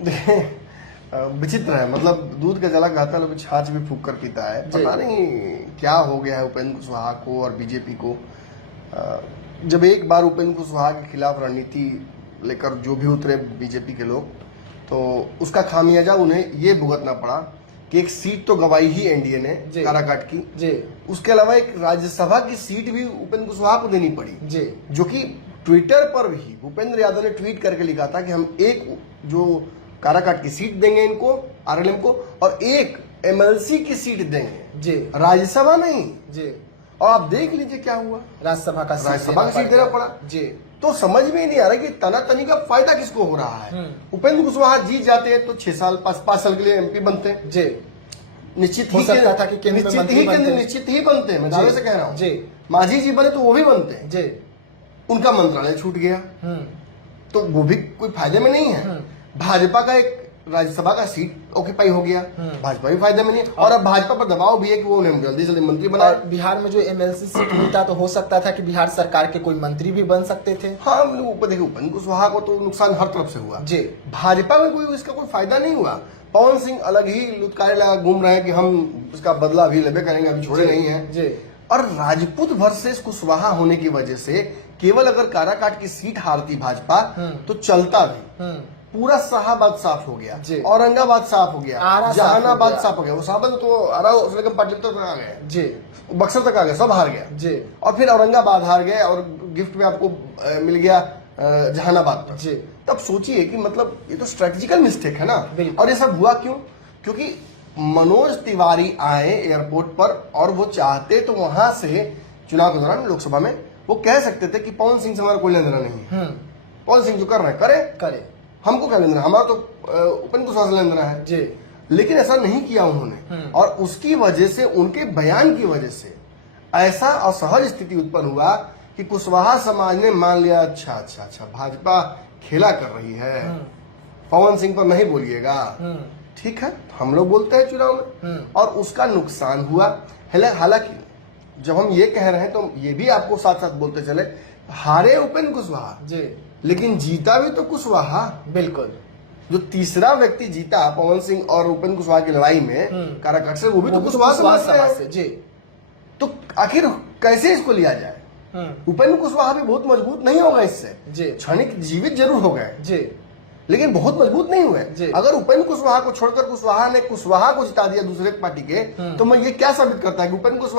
विचित्र है, मतलब दूध का जला खाता है, लोग छाछ भी फूंक कर पीता है। पता नहीं क्या हो गया है उपेंद्र कुशवाहा को और बीजेपी को। जब एक बार उपेंद्र कुशवाहा के खिलाफ रणनीति लेकर जो भी उतरे बीजेपी के लोग, तो उसका खामियाजा उन्हें ये भुगतना पड़ा कि एक सीट तो गवाई ही एनडीए ने काराकाट की जी। उसके अलावा एक राज्यसभा की सीट भी उपेंद्र कुशवाहा को देनी पड़ी जी। जो कि ट्विटर पर भी भूपेंद्र यादव ने ट्वीट करके लिखा था कि हम एक जो काराकाट की सीट देंगे इनको, आरएलएम को, और एक एमएलसी की सीट देंगे जी, राज्यसभा नहीं जी। और आप देख लीजिए क्या हुआ, राज्यसभा का सीट देना पड़ा जी। तो समझ में नहीं आ रहा कि तनातनी का फायदा किसको हो रहा है। उपेंद्र कुशवाहा जीत जाते हैं तो 6 साल 5 साल के लिए एमपी बनते हैं जी। निश्चित ही बनते हैं, मैं दावे से कह रहा हूँ जी। मांझी जी बने तो वो भी बनते हैं जी। उनका मंत्रालय छूट गया तो वो भी कोई फायदे में नहीं है। भाजपा का एक राज्यसभा का सीट ऑक्यूपाई हो गया, भाजपा भी फायदे में नहीं। और अब भाजपा पर दबाव भी है कि वो उन्हें जल्दी से मंत्री बनाए। बिहार में जो एमएलसी सीट मिलता तो हो सकता था कि बिहार सरकार के कोई मंत्री भी बन सकते थे। हाँ, देखिए उपेंद्र कुशवाहा को तो नुकसान हर तरफ से हुआ जी। भाजपा में कोई इसका कोई फायदा नहीं हुआ। पवन सिंह अलग ही लुत्कारे लगा घूम रहे हैं कि हम इसका बदला अभी लेबे करेंगे, अभी छोड़े नहीं है जी। और राजपूत वर्सेस कुशवाहा होने की वजह से केवल अगर काराकाट की सीट हारती भाजपा तो चलता भी। पूरा शाहबाद साफ हो गया, औरंगाबाद साफ हो गया, जहानाबाद साफ हो गया। वो शाहबाद तो पाटिल तक आ गए जी, बक्सर तक आ गया, सब हार गया जी। और फिर औरंगाबाद हार गए और गिफ्ट में आपको मिल गया जहानाबाद पर जी। तब सोचिए कि मतलब ये तो स्ट्रेटेजिकल मिस्टेक है ना। और ये सब हुआ क्यों? क्योंकि मनोज तिवारी आए एयरपोर्ट पर और वो चाहते तो वहां से चुनाव के दौरान लोकसभा में वो कह सकते थे कि पवन सिंह से हमारा कोई लेना नहीं, पवन सिंह जो कर रहे हैं करे, हमको क्या लेना, हमारा तो उपेंद्र कुशवाहा से लेना है जी। लेकिन ऐसा नहीं किया उन्होंने, और उसकी वजह से, उनके बयान की वजह से ऐसा असहज स्थिति उत्पन्न हुआ कि कुशवाहा समाज ने मान लिया अच्छा भाजपा खेला कर रही है, पवन सिंह पर नहीं बोलिएगा, ठीक है हम लोग बोलते हैं चुनाव में। और उसका नुकसान हुआ। हालांकि जब हम ये कह रहे हैं तो ये भी आपको साथ साथ बोलते चले, हारे उपेंद्र कुशवाहा जी, लेकिन जीता भी तो कुशवाहा। बिल्कुल, जो तीसरा व्यक्ति जीता पवन सिंह और उपेंद्र कुशवाहा की लड़ाई में काराकाट से, वो भी तो कुशवाहा समाज से जी। तो आखिर कैसे इसको लिया जाए? उपेंद्र कुशवाहा भी बहुत मजबूत नहीं होगा इससे जी। क्षणिक जीवित जरूर हो गए जी, लेकिन बहुत मजबूत नहीं हुए। अगर उपेंद्र कुशवाहा को छोड़कर कुशवाहा ने कुशवाहा को जिता दिया दूसरे पार्टी के, तो मैं ये क्या साबित करता है कि उपेंद्र कुशवाहा